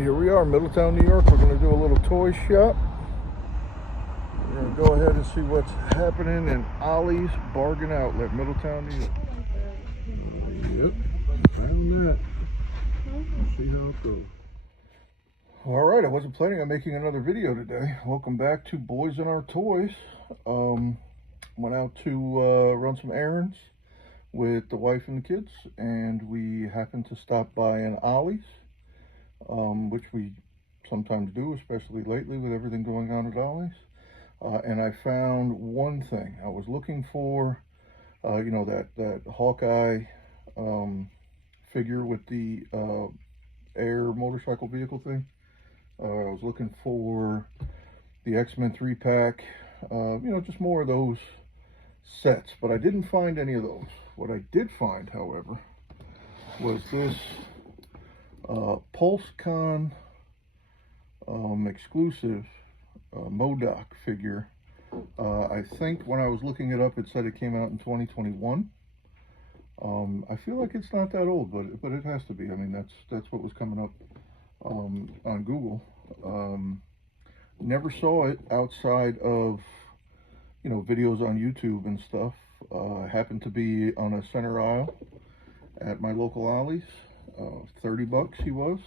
Here we are, Middletown, New York. We're going to do a little toy shop. We're going to go ahead and see what's happening in Ollie's Bargain Outlet, Middletown, New York. Yep, found that. Let's see how it goes. Alright, I wasn't planning on making another video today. Welcome back to Boys and Our Toys. Went out to run some errands with the wife and the kids, and we happened to stop by an Ollie's. Which we sometimes do, especially lately with everything going on at Ollie's. And I found one thing. I was looking for, you know, that Hawkeye figure with the air motorcycle vehicle thing. I was looking for the X-Men 3-pack, you know, just more of those sets. But I didn't find any of those. What I did find, however, was this PulseCon exclusive MODOK figure. I think when I was looking it up, it said it came out in 2021. I feel like it's not that old, but it has to be. I mean, that's what was coming up on Google. Never saw it outside of, you know, videos on YouTube and stuff. Happened to be on a center aisle at my local Ollie's. 30 bucks he was.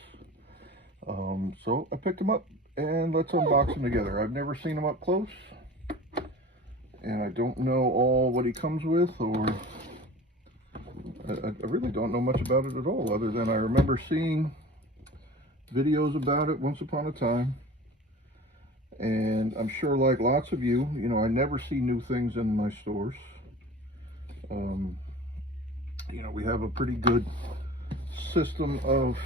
So I picked him up and let's unbox him together. I've never seen him up close, and I don't know all what he comes with, or I really don't know much about it at all, other than I remember seeing videos about it once upon a time. And I'm sure, like lots of you, you know, I never see new things in my stores. You know, we have a pretty good system of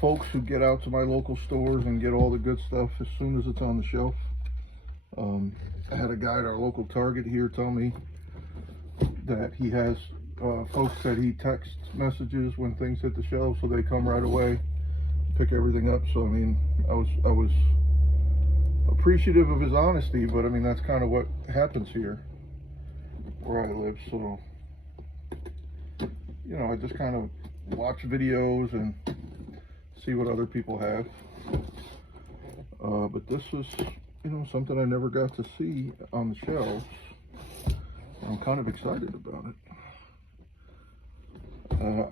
folks who get out to my local stores and get all the good stuff as soon as it's on the shelf. I had a guy at our local Target here tell me that he has folks that he texts messages when things hit the shelves, so they come right away, pick everything up. So I mean, I was appreciative of his honesty, but I mean, that's kind of what happens here where I live. So, you know, I just kind of watch videos and see what other people have. But this was, you know, something I never got to see on the shelves. I'm kind of excited about it.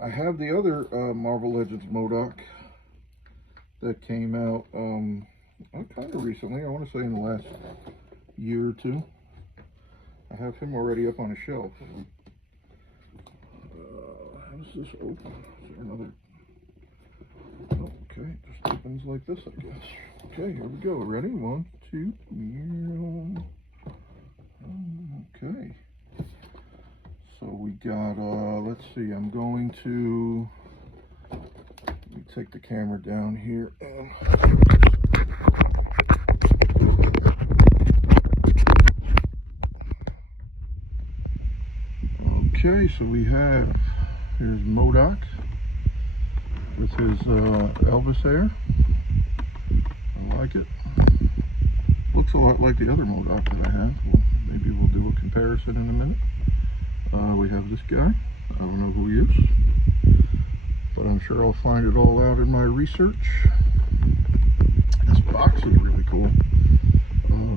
I have the other Marvel Legends MODOK that came out kind of recently. I want to say in the last year or two. I have him already up on a shelf. How does this open? Is there another? Oh, okay, it just opens like this, I guess. Okay, here we go. Ready? 1, 2, okay. So we got, let's see, I'm going to, let me take the camera down here and okay, so we have, here's MODOK with his Elvis hair. I like it. Looks a lot like the other MODOK that I have. Well, maybe we'll do a comparison in a minute. We have this guy. I don't know who he is, but I'm sure I'll find it all out in my research. This box is really cool.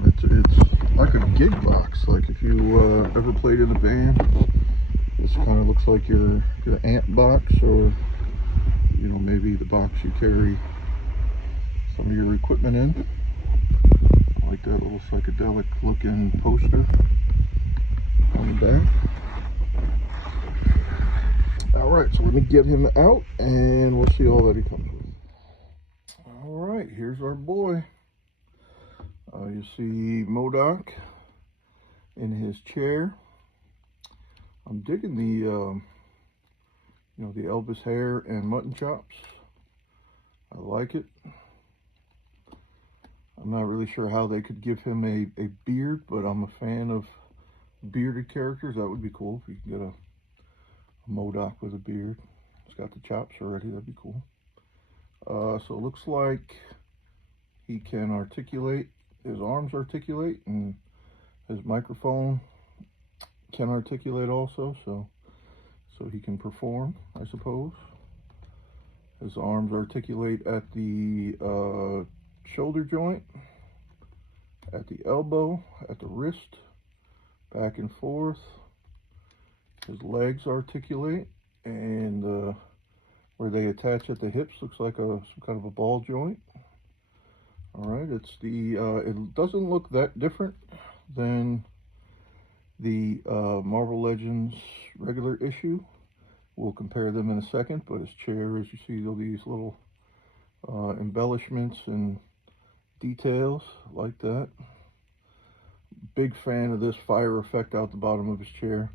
It's like a gig box. Like if you ever played in a band, this kind of looks like your amp box, or you know, maybe the box you carry some of your equipment in. I like that little psychedelic looking poster on the back. Alright, so let me get him out and we'll see all that he comes with. Alright, here's our boy. You see MODOK in his chair. I'm digging the, you know, the Elvis hair and mutton chops. I like it. I'm not really sure how they could give him a beard, but I'm a fan of bearded characters. That would be cool if you could get a MODOK with a beard. It's got the chops already. That'd be cool. So it looks like he can articulate. His arms articulate, and his microphone can articulate also. So he can perform, I suppose. His arms articulate at the shoulder joint, at the elbow, at the wrist, back and forth. His legs articulate, and where they attach at the hips looks like some kind of a ball joint. All right, it's the it doesn't look that different than the Marvel Legends regular issue. We'll compare them in a second, but his chair, as you see, all these little embellishments and details like that. Big fan of this fire effect out the bottom of his chair.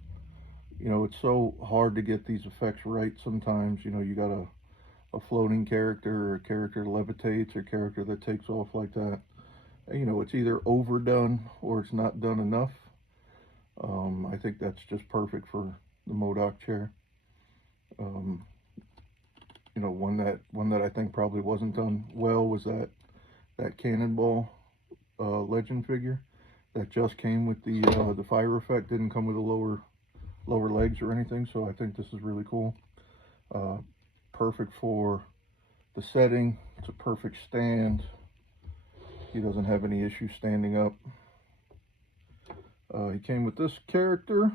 You know, it's so hard to get these effects right sometimes. You know, you got a floating character, or a character that levitates, or a character that takes off like that. And, you know, it's either overdone or it's not done enough. I think that's just perfect for the MODOK chair. You know, one that I think probably wasn't done well was that Cannonball legend figure that just came with the fire effect. Didn't come with the lower legs or anything. So I think this is really cool. Perfect for the setting. It's a perfect stand. He doesn't have any issue standing up. He came with this character.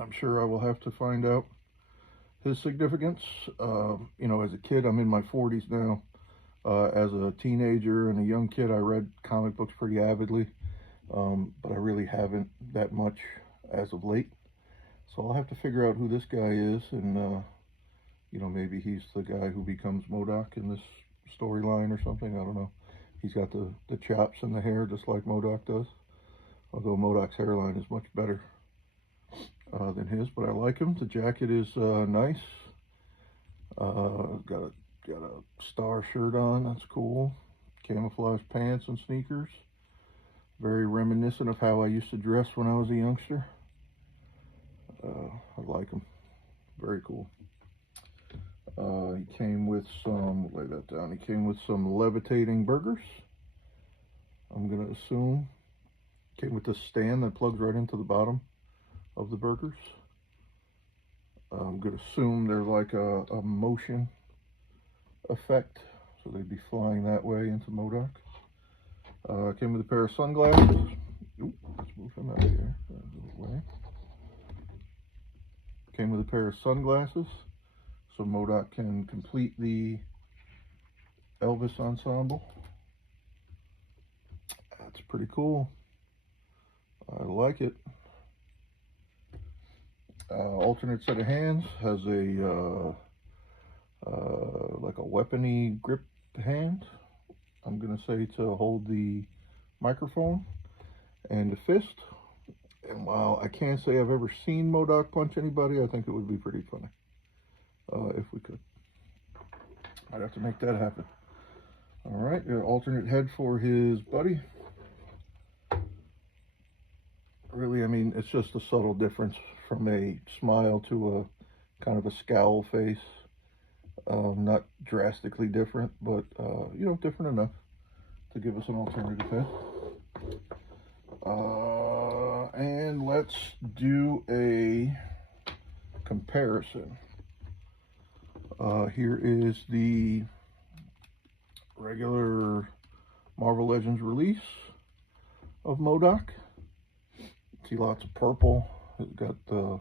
I'm sure I will have to find out his significance. You know, as a kid, I'm in my 40s now. As a teenager and a young kid, I read comic books pretty avidly, but I really haven't that much as of late. So I'll have to figure out who this guy is, and you know, maybe he's the guy who becomes MODOK in this storyline or something. I don't know. He's got the chops and the hair just like MODOK does, although MODOK's hairline is much better than his, but I like him. The jacket is nice. Got a star shirt on. That's cool. Camouflage pants and sneakers. Very reminiscent of how I used to dress when I was a youngster. I like him. Very cool. He came with some, we'll lay that down, he came with some levitating burgers. I'm going to assume. Came with this stand that plugs right into the bottom of the burgers. I'm going to assume they're like a motion effect, so they'd be flying that way into MODOK. Came with a pair of sunglasses. Oop, let's move him out of here. Came with a pair of sunglasses, so MODOK can complete the Elvis ensemble. That's pretty cool. I like it. Alternate set of hands. Has a like a weapony grip hand. I'm gonna say to hold the microphone, and a fist. And while I can't say I've ever seen MODOK punch anybody, I think it would be pretty funny if we could. I'd have to make that happen. All right, alternate head for his buddy. Really, I mean, it's just a subtle difference from a smile to a kind of a scowl face. Not drastically different, but you know, different enough to give us an alternative head. And let's do a comparison. Here is the regular Marvel Legends release of MODOK. See lots of purple. It's got the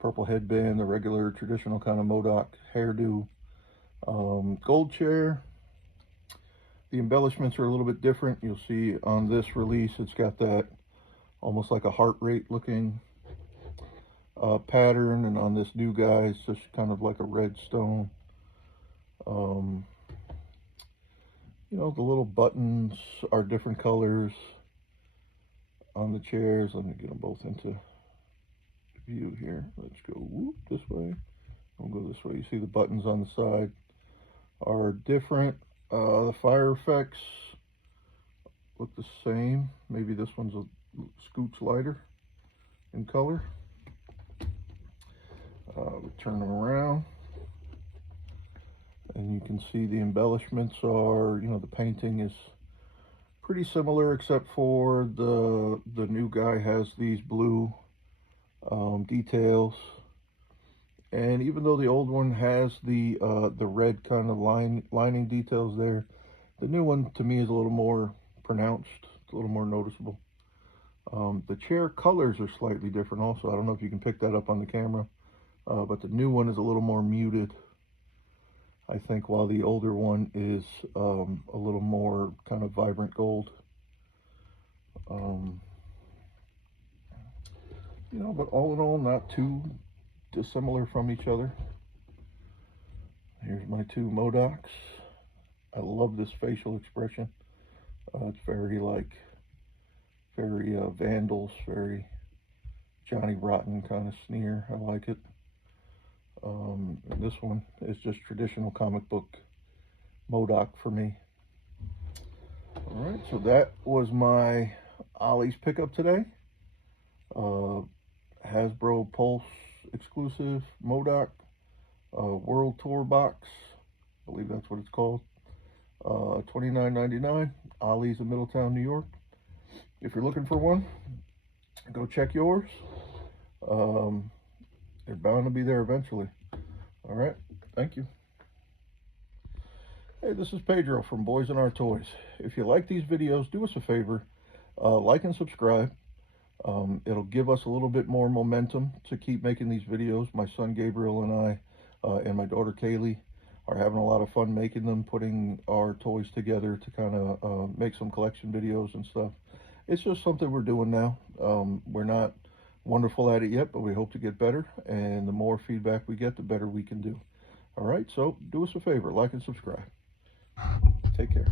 purple headband, the regular traditional kind of MODOK hairdo. Gold chair. The embellishments are a little bit different. You'll see on this release it's got that almost like a heart rate looking pattern, and on this new guy it's just kind of like a red stone. You know, the little buttons are different colors on the chairs. Let me get them both into view here. Let's go whoop this way. I'll go this way. You see the buttons on the side are different. The fire effects look the same. Maybe this one's a scooch lighter in color. We turn them around, and you can see the embellishments are, you know, the painting is pretty similar, except for the new guy has these blue details, and even though the old one has the red kind of lining details there, the new one to me is a little more pronounced. It's a little more noticeable. The chair colors are slightly different also. I don't know if you can pick that up on the camera, but the new one is a little more muted, I think, while the older one is a little more kind of vibrant gold. You know, but all in all, not too dissimilar from each other. Here's my two MODOKs. I love this facial expression. It's very Vandals, very Johnny Rotten kind of sneer. I like it. And this one is just traditional comic book MODOK for me. All right, so that was my Ollie's pickup today. Hasbro Pulse exclusive MODOK World Tour box. I believe that's what it's called. $29.99. Ollie's in Middletown, New York. If you're looking for one, go check yours. They're bound to be there eventually. All right, thank you. Hey, this is Pedro from Boys and Our Toys. If you like these videos, do us a favor, like and subscribe. It'll give us a little bit more momentum to keep making these videos. My son Gabriel and I, and my daughter Kaylee, are having a lot of fun making them, putting our toys together to kind of make some collection videos and stuff. It's just something we're doing now. We're not wonderful at it yet, but we hope to get better, and the more feedback we get, the better we can do. All right, so do us a favor, like and subscribe. Take care.